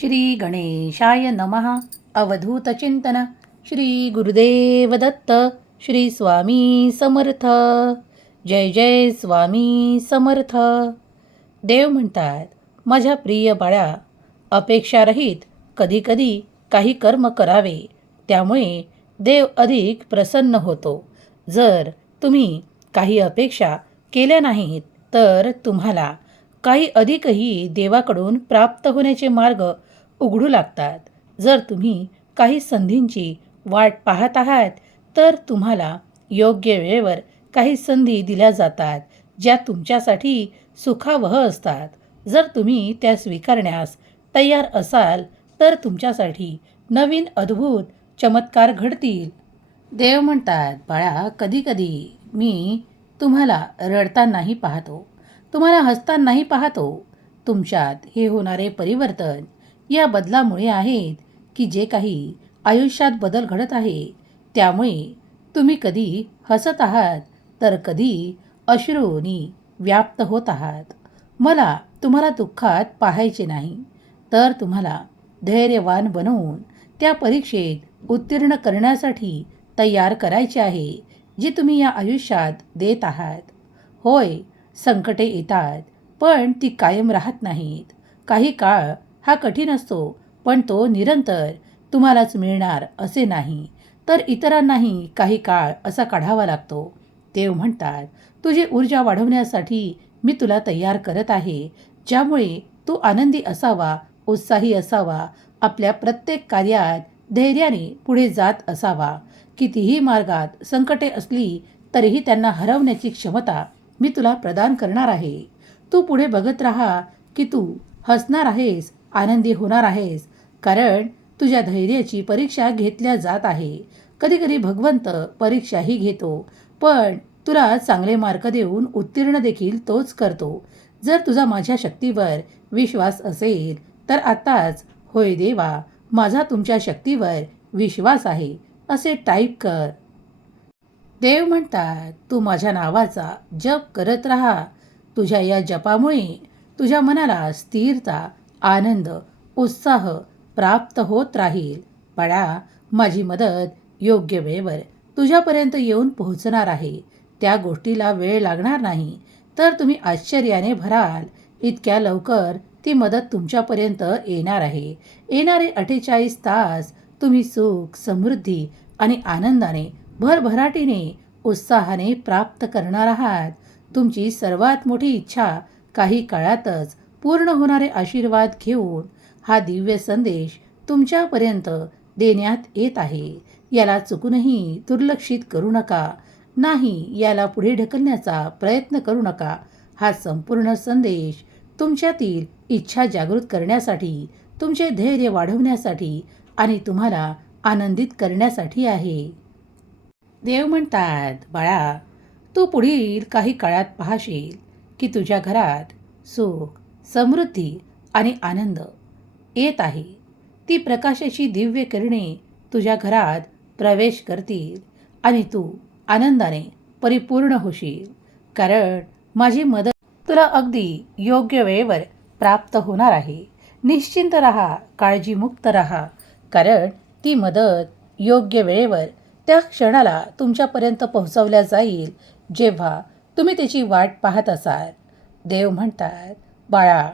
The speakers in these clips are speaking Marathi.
श्री गणेशाय नमः अवधूतचिंतन श्री गुरुदेव दत्त. श्री स्वामी समर्थ. जय जय स्वामी समर्थ. देव म्हणतात माझ्या प्रिय बाळा अपेक्षारहित कधीकधी काही कर्म करावे. त्यामुळे देव अधिक प्रसन्न होतो. जर तुम्ही काही अपेक्षा केल्या नाहीत तर तुम्हाला काही अधिकही देवाकडून प्राप्त होण्याचे मार्ग उघडू लागतात. जर तुम्ही काही संधींची वाट पाहत आहात तर तुम्हाला योग्य वेळेवर काही संधी दिल्या जातात ज्या तुमच्यासाठी सुखावह असतात. जर तुम्ही त्या स्वीकारण्यास तयार असाल तर तुमच्यासाठी नवीन अद्भुत चमत्कार घडतील. देव म्हणतात बाळा कधीकधी मी तुम्हाला रडतानाही पाहतो. तुम्हाला हसतानाही पाहतो. तुमच्यात हे होणारे परिवर्तन या बदलामुळे आहेत की जे काही आयुष्यात बदल घडत आहे त्यामुळे तुम्ही कधी हसत आहात तर कधी अश्रूनी व्याप्त होत आहात. मला तुम्हाला दुःखात पाहायचे नाही तर तुम्हाला धैर्यवान बनवून त्या परीक्षेत उत्तीर्ण करण्यासाठी तयार करायचे आहे जे तुम्ही या आयुष्यात देत आहात. होय संकटे येतात पण ती कायम राहत नाहीत. काही काळ हा कठीण असतो पण तो निरंतर तुम्हालाच मिळणार असे नाही. तर इतरांनाही काही काळ असा काढावा लागतो. देव म्हणतात तुझी ऊर्जा वाढवण्यासाठी मी तुला तयार करत आहे ज्यामुळे तू आनंदी असावा उत्साही असावा आपल्या प्रत्येक कार्यात धैर्याने पुढे जात असावा. कितीही मार्गात संकटे असली तरीही त्यांना हरवण्याची क्षमता मी तुला प्रदान करणार आहे. तू पुढे बघत राहा की तू हसणार आहेस आनंदी होणार आहेस. कारण तुझ्या धैर्याची परीक्षा घेतल्या जात आहे. कधीकधी भगवंत परीक्षाही घेतो. पण तुला चांगले मार्क देऊन उत्तीर्ण देखील तोच करतो. जर तुझा माझ्या शक्तीवर विश्वास असेल तर आत्ताच होय देवा माझा तुमच्या शक्तीवर विश्वास आहे असे टाईप कर. देव म्हणतात तू माझ्या नावाचा जप करत राहा. तुझ्या या जपामुळे तुझ्या मनाला स्थिरता आनंद उत्साह प्राप्त होत राहील. बाळा माझी मदत योग्य वेळेवर तुझ्यापर्यंत येऊन पोहोचणार आहे. त्या गोष्टीला वेळ लागणार नाही. तर तुम्ही आश्चर्याने भराल. इतक्या लवकर ती मदत तुमच्यापर्यंत येणार आहे. येणारे अठ्ठेचाळीस तास तुम्ही सुख समृद्धी आणि आनंदाने भरभराटीने उत्साहाने प्राप्त करणार आहात. तुमची सर्वात मोठी इच्छा काही काळातच पूर्ण होणारे आशीर्वाद घेऊन हा दिव्य संदेश तुमच्यापर्यंत देण्यात येत आहे. याला चुकूनही दुर्लक्षित करू नका. नाही याला पुढे ढकलण्याचा प्रयत्न करू नका. हा संपूर्ण संदेश तुमच्यातील इच्छा जागृत करण्यासाठी तुमचे धैर्य वाढवण्यासाठी आणि तुम्हाला आनंदित करण्यासाठी आहे. देव म्हणतात बाळा तू पुढील काही काळात पाहशील की तुझ्या घरात सुख समृद्धी आणि आनंद येत आहे. ती प्रकाशाची दिव्य किरणे तुझ्या घरात प्रवेश करतील आणि तू आनंदाने परिपूर्ण होशील. कारण माझी मदत तुला अगदी योग्य वेळेवर प्राप्त होणार आहे. निश्चिंत राहा काळजीमुक्त राहा. कारण ती मदत योग्य वेळेवर त्या क्षणाला तुमच्यापर्यंत पोहोचवल्या जाईल जेव्हा तुम्ही त्याची वाट पाहत असाल. देव म्हणतात बाळा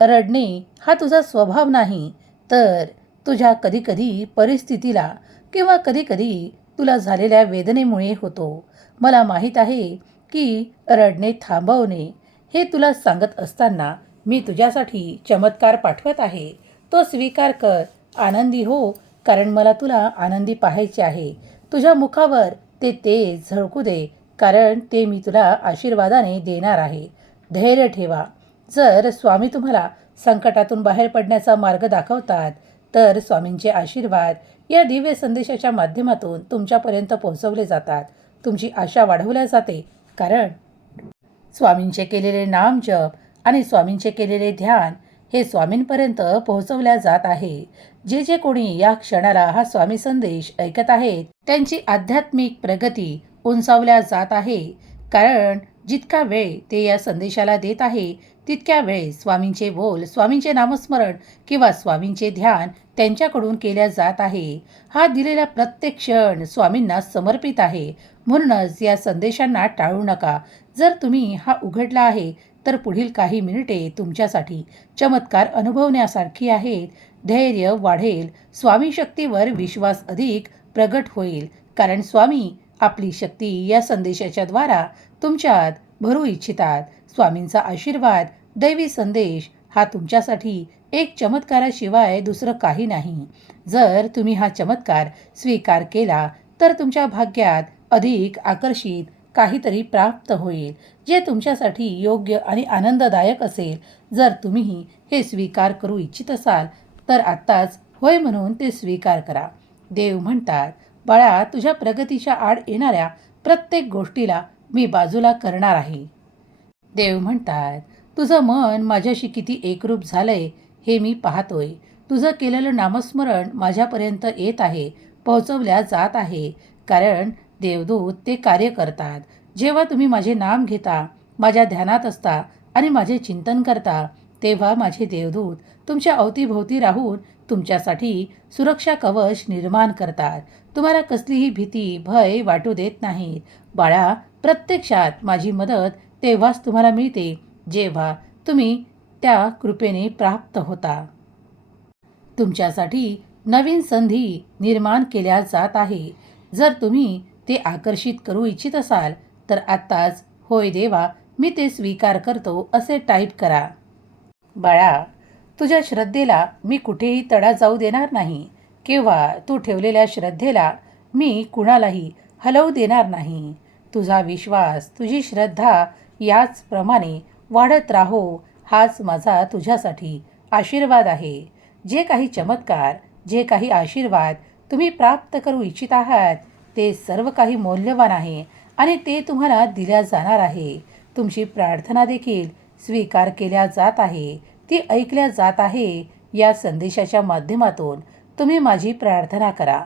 रडणे हा तुझा स्वभाव नाही तर तुझ्या कधीकधी परिस्थितीला किंवा कधीकधी तुला झालेल्या वेदनेमुळे होतो. मला माहीत आहे की रडणे थांबवणे हे तुला सांगत असताना मी तुझ्यासाठी चमत्कार पाठवत आहे. तो स्वीकार कर. आनंदी हो कारण मला तुला आनंदी पाहायचे आहे. तुझ्या मुखावर ते तेज झळकू दे कारण ते मी तुला आशीर्वादाने देणार आहे. धैर्य ठेवा. जर स्वामी तुम्हाला संकटातून बाहेर पडण्याचा मार्ग दाखवतात तर स्वामींचे आशीर्वाद या दिव्य संदेशाच्या माध्यमातून तुमच्यापर्यंत पोहोचवले जातात. तुमची आशा वाढवल्या जाते कारण स्वामींचे केलेले नाम जप आणि स्वामींचे केलेले ध्यान हे स्वामींपर्यंत पोहोचवल्या जात आहे. जे जे कोणी या क्षणाला हा स्वामी संदेश ऐकत आहेत त्यांची आध्यात्मिक प्रगती उंचावल्या जात आहे. कारण जितका वेळ ते या संदेशाला देत आहे तितक्या वेळेस स्वामींचे बोल स्वामींचे नामस्मरण किंवा स्वामींचे ध्यान त्यांच्याकडून केल्या जात आहे. हा दिलेला प्रत्येक क्षण स्वामींना समर्पित आहे. म्हणूनच या संदेशांना टाळू नका. जर तुम्ही हा उघडला आहे तर पुढील काही मिनिटे तुमच्यासाठी चमत्कार अनुभवण्यासारखी आहेत. धैर्य वाढेल. स्वामी शक्तीवर विश्वास अधिक प्रगट होईल. कारण स्वामी आपली शक्ती या संदेशाच्या द्वारा तुमच्यात भरू इच्छितात. स्वामींचा आशीर्वाद दैवी संदेश हा तुमच्यासाठी एक चमत्काराशिवाय दुसरं काही नाही. जर तुम्ही हा चमत्कार स्वीकार केला तर तुमच्या भाग्यात अधिक आकर्षित काहीतरी प्राप्त होईल जे तुमच्यासाठी योग्य आणि आनंददायक असेल. जर तुम्ही हे स्वीकार करू इच्छित असाल तर आत्ताच होय म्हणून ते स्वीकार करा. देव म्हणतात बाळा तुझ्या प्रगतीच्या आड येणाऱ्या प्रत्येक गोष्टीला मी बाजूला करणार आहे. देव म्हणतात तुझं मन माझ्याशी किती एकरूप झालंय हे मी पाहतोय. तुझं केलेलं नामस्मरण माझ्यापर्यंत येत आहे पोहोचवल्या जात आहे. कारण देवदूत ते कार्य करतात. जेव्हा तुम्ही माझे नाम घेता माझ्या ध्यानात असता आणि माझे चिंतन करता तेव्हा माझे देवदूत तुमच्या अवतीभोवती राहून तुमच्यासाठी सुरक्षा कवच निर्माण करतात. तुम्हाला कसलीही भीती भय वाटू देत नाहीत. बाळा प्रत्यक्षात माझी मदत तेव्हाच तुम्हाला मिळते. जेव्हा तुम्ही त्या कृपेने प्राप्त होता. तुमच्यासाठी नवीन संधी निर्माण केल्या जात आहे. जर तुम्ही ते आकर्षित करू इच्छित असाल तर आत्ताच होय देवा मी ते स्वीकार करतो असे टाईप करा. बाळा तुझ्या श्रद्धेला मी कुठेही तडा जाऊ देणार नाही किंवा तू ठेवलेल्या श्रद्धेला मी कुणालाही हलवू देणार नाही. तुझा विश्वास तुझी श्रद्धा याचप्रमाणे वाढत राहो हाच माझा तुझ्यासाठी आशीर्वाद आहे. जे काही चमत्कार जे काही आशीर्वाद तुम्ही प्राप्त करू इच्छित आहात ते सर्व काही मौल्यवान आहे आणि ते तुम्हाला दिल्या जाणार आहे. तुमची प्रार्थना देखील स्वीकार केल्या जात आहे ती ऐकल्या जात आहे. या संदेशाच्या माध्यमातून तुम्ही माझी प्रार्थना करा.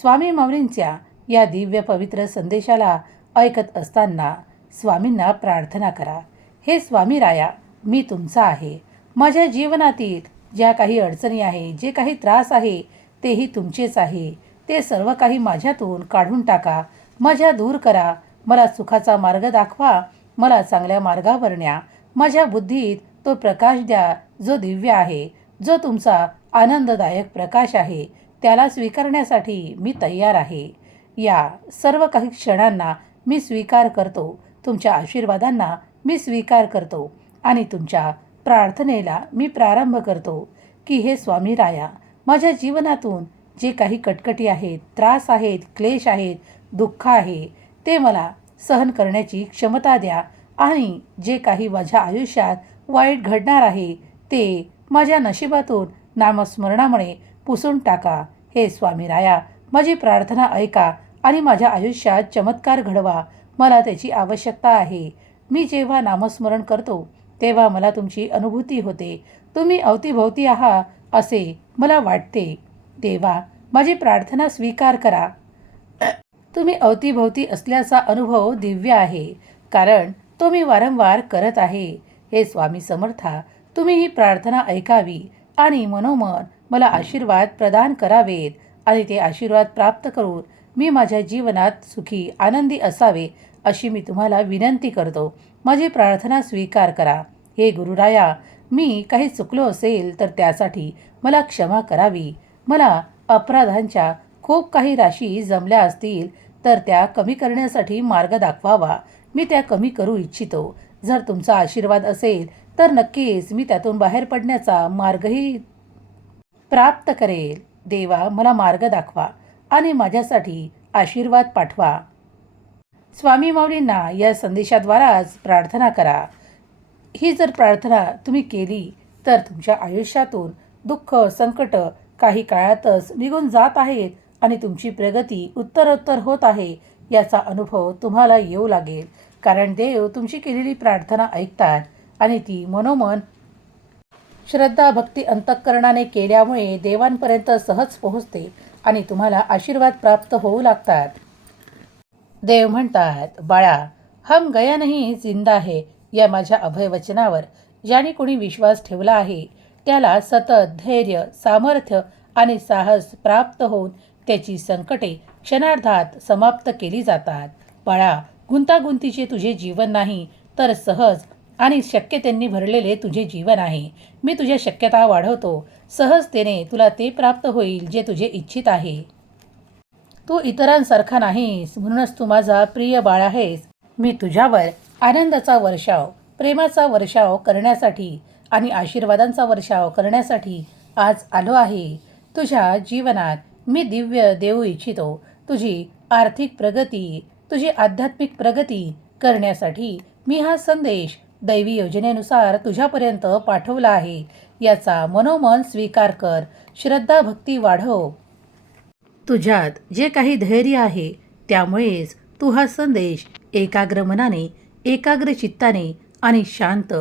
स्वामी माऊलींच्या या दिव्य पवित्र संदेशाला ऐकत असताना स्वामींना प्रार्थना करा. हे स्वामी राया मी तुमचा आहे. माझ्या जीवनातील ज्या काही अडचणी आहे जे काही त्रास आहे तेही तुमचेच आहे. ते सर्व काही माझ्यातून काढून टाका. माझ्या दूर करा. मला सुखाचा मार्ग दाखवा. मला चांगल्या मार्गावर न्या. माझ्या बुद्धीत तो प्रकाश द्या जो दिव्य आहे. जो तुमचा आनंददायक प्रकाश आहे त्याला स्वीकारण्यासाठी मी तयार आहे. या सर्व काही क्षणांना मी स्वीकार करतो. तुमच्या आशीर्वादांना मी स्वीकार करतो आणि तुमच्या प्रार्थनेला मी प्रारंभ करतो की हे स्वामी राया माझ्या जीवनातून जे काही कटकटी आहेत त्रास आहेत क्लेश आहेत दुःख आहे ते मला सहन करण्याची क्षमता द्या आणि जे काही माझ्या आयुष्यात वाईट घडणार आहे ते माझ्या नशिबातून नामस्मरणामुळे पुसून टाका. हे स्वामी राया माझी प्रार्थना ऐका आणि माझ्या आयुष्यात चमत्कार घडवा. मला त्याची आवश्यकता आहे. मी जेव्हा नामस्मरण करतो तेव्हा मला तुमची अनुभूती होते. तुम्ही अवतीभोवती आहात असे मला वाटते. तेव्हा माझी प्रार्थना स्वीकार करा. तुम्ही अवतीभोवती असल्याचा अनुभव दिव्य आहे कारण तो मी वारंवार करत आहे. हे स्वामी समर्था तुम्ही ही प्रार्थना ऐकावी आणि मनोमन मला आशीर्वाद प्रदान करावेत आणि ते आशीर्वाद प्राप्त करून मी माझ्या जीवनात सुखी आनंदी असावे अशी मी तुम्हाला विनंती करतो. माझी प्रार्थना स्वीकार करा. हे गुरुराया मी काही चुकलो असेल तर त्यासाठी मला क्षमा करावी. मला अपराधांच्या खूप काही राशी जमल्या असतील तर त्या कमी करण्यासाठी मार्ग दाखवावा. मी त्या कमी करू इच्छितो. जर तुमचा आशीर्वाद असेल तर नक्कीच मी त्यातून बाहेर पडण्याचा मार्गही प्राप्त करेल. देवा मला मार्ग दाखवा आणि माझ्यासाठी आशीर्वाद पाठवा. स्वामी माऊलींना या संदेशाद्वाराच प्रार्थना करा. ही जर प्रार्थना तुम्ही केली तर तुमच्या आयुष्यातून दुःख संकट काही काळातच निघून जात आहेत आणि तुमची प्रगती उत्तरोत्तर होत आहे याचा अनुभव तुम्हाला येऊ लागेल. कारण देव तुमची केलेली प्रार्थना ऐकतात आणि ती मनोमन श्रद्धा भक्ती अंतःकरणाने केल्यामुळे देवांपर्यंत सहज पोहोचते आणि तुम्हाला आशीर्वाद प्राप्त होऊ लागतात. देव म्हणतात बाळा हम गया नाही जिंदा आहे या माझ्या अभयवचनावर ज्याने कोणी विश्वास ठेवला आहे त्याला सतत धैर्य सामर्थ्य आणि साहस प्राप्त होऊन त्याची संकटे क्षणार्धात समाप्त केली जातात. बाळा गुंतागुंतीचे तुझे जीवन नाही तर सहज आणि शक्यतेंनी भरलेले तुझे जीवन आहे. मी तुझ्या शक्यता वाढवतो. सहजतेने तुला ते प्राप्त होईल जे तुझे इच्छित आहे. तू इतरांसारखा नाहीस म्हणूनच तू माझा प्रिय बाळ आहेस. मी तुझ्यावर आनंदाचा वर्षाव प्रेमाचा वर्षाव करण्यासाठी आणि आशीर्वादांचा वर्षाव करण्यासाठी आज आलो आहे. तुझ्या जीवनात मी दिव्य देऊ इच्छितो. तुझी आर्थिक प्रगती तुझी आध्यात्मिक प्रगती करण्यासाठी मी हा संदेश दैवी योजनेनुसार तुझ्यापर्यंत पाठवला आहे. याचा मनोमन स्वीकार कर. श्रद्धा भक्ती वाढव. तुझ्यात जे काही धैर्य आहे त्यामुळेच तू हा संदेश एकाग्र मनाने एकाग्र चित्ताने आणि शांत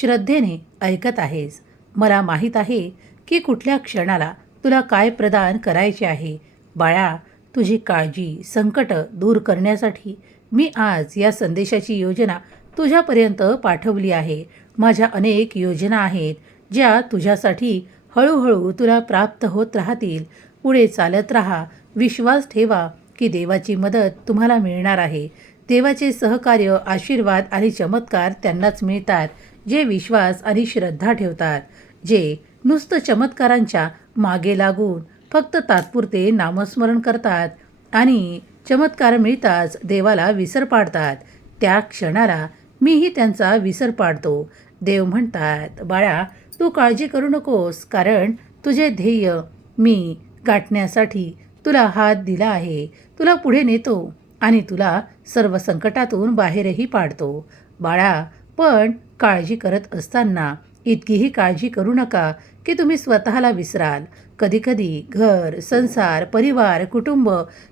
श्रद्धेने ऐकत आहेस. मला माहीत आहे की कुठल्या क्षणाला तुला काय प्रदान करायचे आहे. बाळा तुझी काळजी संकट दूर करण्यासाठी मी आज या संदेशाची योजना तुझ्यापर्यंत पाठवली आहे. माझ्या अनेक योजना आहेत ज्या तुझ्यासाठी हळूहळू तुला प्राप्त होत राहतील. पुढे चालत राहा. विश्वास ठेवा की देवाची मदत तुम्हाला मिळणार आहे. देवाचे सहकार्य आशीर्वाद आणि चमत्कार त्यांनाच मिळतात जे विश्वास आणि श्रद्धा ठेवतात जे नुसतं चमत्कारांच्या मागे लागून फक्त तात्पुरते नामस्मरण करतात आणि चमत्कार मिळताच देवाला विसर पाडतात. त्या क्षणाला मीही त्यांचा विसर पाडतो. देव म्हणतात बाळा तू काळजी करू नकोस कारण तुझे ध्येय मी गाठण्यासाठी तुला हात दिला आहे. तुला पुढे नेतो आणि तुला सर्व संकटातून बाहेरही पाडतो. बाळा पण काळजी करत असताना इतकीही काळजी करू नका की तुम्ही स्वतःला विसराल. कधीकधी घर संसार परिवार कुटुंब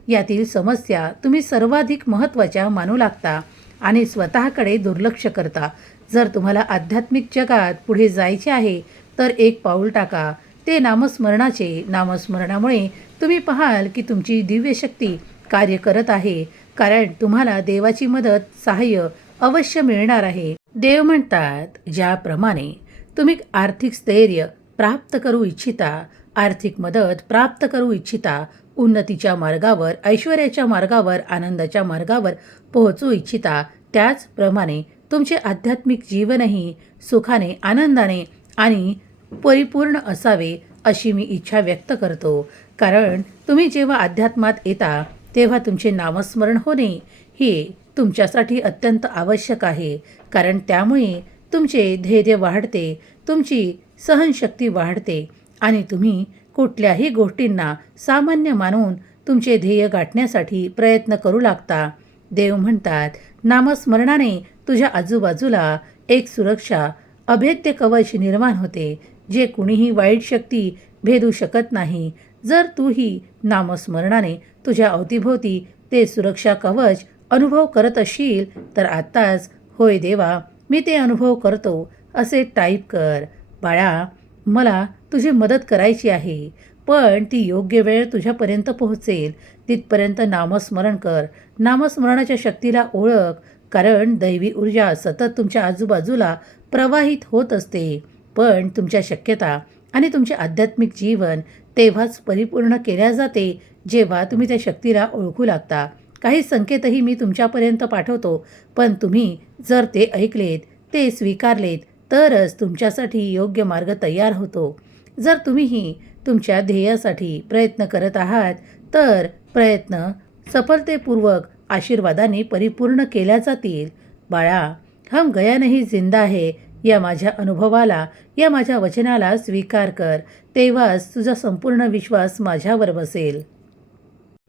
यातील समस्या तुम्ही सर्वाधिक महत्त्वाच्या मानू लागता आणि स्वतःकडे दुर्लक्ष करता. जर तुम्हाला आध्यात्मिक जगात पुढे जायचे आहे तर एक पाऊल टाका. ते नामस्मरणाचे नामस्मरणामुळे तुम्ही पाहाल की तुमची दिव्य शक्ती कार्य करत आहे. कारण तुम्हाला देवाची मदत सहाय्य अवश्य मिळणार आहे. देव म्हणतात ज्याप्रमाणे तुम्ही आर्थिक स्थैर्य प्राप्त करू इच्छिता आर्थिक मदत प्राप्त करू इच्छिता उन्नतीच्या मार्गावर ऐश्वर्याच्या मार्गावर आनंदाच्या मार्गावर पोहोचू इच्छिता त्याचप्रमाणे तुमचे आध्यात्मिक जीवनही सुखाने आनंदाने आणि परिपूर्ण असावे अशी मी इच्छा व्यक्त करतो. कारण तुम्ही जेव्हा अध्यात्मात येता तेव्हा तुमचे नामस्मरण होणे हे तुमच्यासाठी अत्यंत आवश्यक आहे. कारण त्यामुळे तुमचे धैर्य वाढते तुमची सहनशक्ती वाढते आणि तुम्ही कुठल्याही गोष्टींना सामान्य मानून तुमचे ध्येय गाठण्यासाठी प्रयत्न करू लागता. देव म्हणतात नामस्मरणाने तुझ्या आजूबाजूला एक सुरक्षा अभेद्य कवच निर्माण होते. जे कुणीही वाईट शक्ती भेदू शकत नाही. जर तूही नामस्मरणाने तुझ्या अवतीभोवती ते सुरक्षा कवच अनुभव करत असशील तर आत्ताच होय देवा मी ते अनुभव करतो असे टाईप कर. बाळा मला तुझी मदत करायची आहे पण ती योग्य वेळ तुझ्यापर्यंत पोहोचेल. तिथपर्यंत नामस्मरण कर. नामस्मरणाच्या शक्तीला ओळख कारण दैवी ऊर्जा सतत तुमच्या आजूबाजूला प्रवाहित होत असते. पण तुमच्या शक्यता आणि तुमचे आध्यात्मिक जीवन तेव्हाच परिपूर्ण केल्या जाते जेव्हा तुम्ही त्या शक्तीला ओळखू लागता. काही संकेतही मी तुमच्यापर्यंत पाठवतो पण तुम्ही जर ते ऐकलेत ते स्वीकारलेत तरच तुमच्यासाठी योग्य मार्ग तयार होतो. जर तुम्हीही तुमच्या ध्येयासाठी प्रयत्न करत आहात तर प्रयत्न सफलतेपूर्वक आशीर्वादाने परिपूर्ण केल्या जातील. बाळा हम गया नाही जिंदा है या माझ्या अनुभवाला या माझ्या वचनाला स्वीकार कर. तेव्हाच तुझा संपूर्ण विश्वास माझ्यावर बसेल.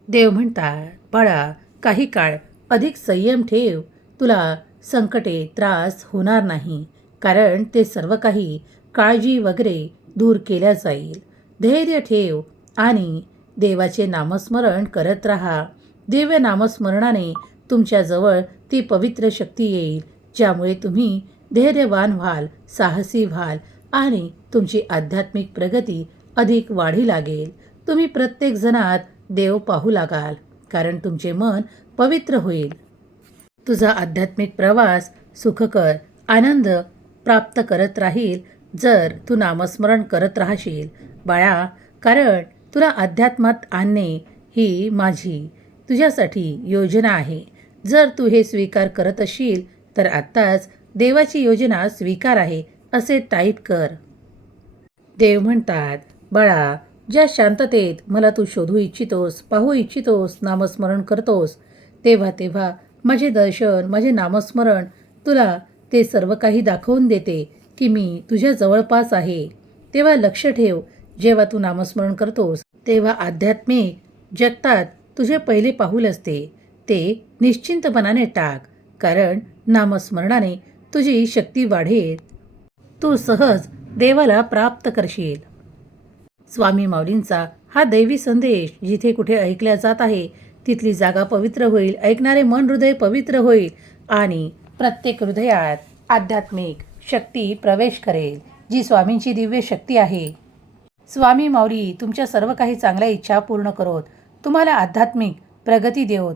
देव म्हणतात बाळा काही काळ अधिक संयम ठेव. तुला संकटे त्रास होणार नाही कारण ते सर्व काही काळजी वगैरे दूर केल्या जाईल. धैर्य ठेव आणि देवाचे नामस्मरण करत राहा. दिव्य नामस्मरणाने तुमच्याजवळ ती पवित्र शक्ती येईल ज्यामुळे तुम्ही धैर्यवान व्हाल साहसी व्हाल आणि तुमची आध्यात्मिक प्रगती अधिक वाढी लागेल. तुम्ही प्रत्येक जणात देव पाहू लागाल कारण तुमचे मन पवित्र होईल. तुझा आध्यात्मिक प्रवास सुखकर आनंद प्राप्त करत राहील जर तू नामस्मरण करत राहशील. बाळा कारण तुला अध्यात्मात आणणे ही माझी तुझ्यासाठी योजना आहे. जर तू हे स्वीकार करत असशील तर आत्ताच देवाची योजना स्वीकार आहे असे टाईप कर. देव म्हणतात बाळा ज्या शांततेत मला तू शोधू इच्छितोस पाहू इच्छितोस नामस्मरण करतोस तेव्हा तेव्हा माझे दर्शन माझे नामस्मरण तुला ते सर्व काही दाखवून देते की मी तुझ्या जवळपास आहे. तेव्हा लक्ष ठेव जेव्हा तू नामस्मरण करतोस तेव्हा आध्यात्मिक जगतात तुझे पहिले पाहुल असते. ते निश्चिंतपणाने टाक कारण नामस्मरणाने तुझी शक्ती वाढेल. तू सहज देवाला प्राप्त करशील. स्वामी माऊलींचा हा दैवी संदेश जिथे कुठे ऐकला जात आहे तिथली जागा पवित्र होईल ऐकणारे मन हृदय पवित्र होईल आणि प्रत्येक हृदयात आध्यात्मिक शक्ती प्रवेश करेल जी स्वामींची दिव्य शक्ती आहे. स्वामी माऊली तुमच्या सर्व काही चांगल्या इच्छा पूर्ण करोत. तुम्हाला आध्यात्मिक प्रगती देवत.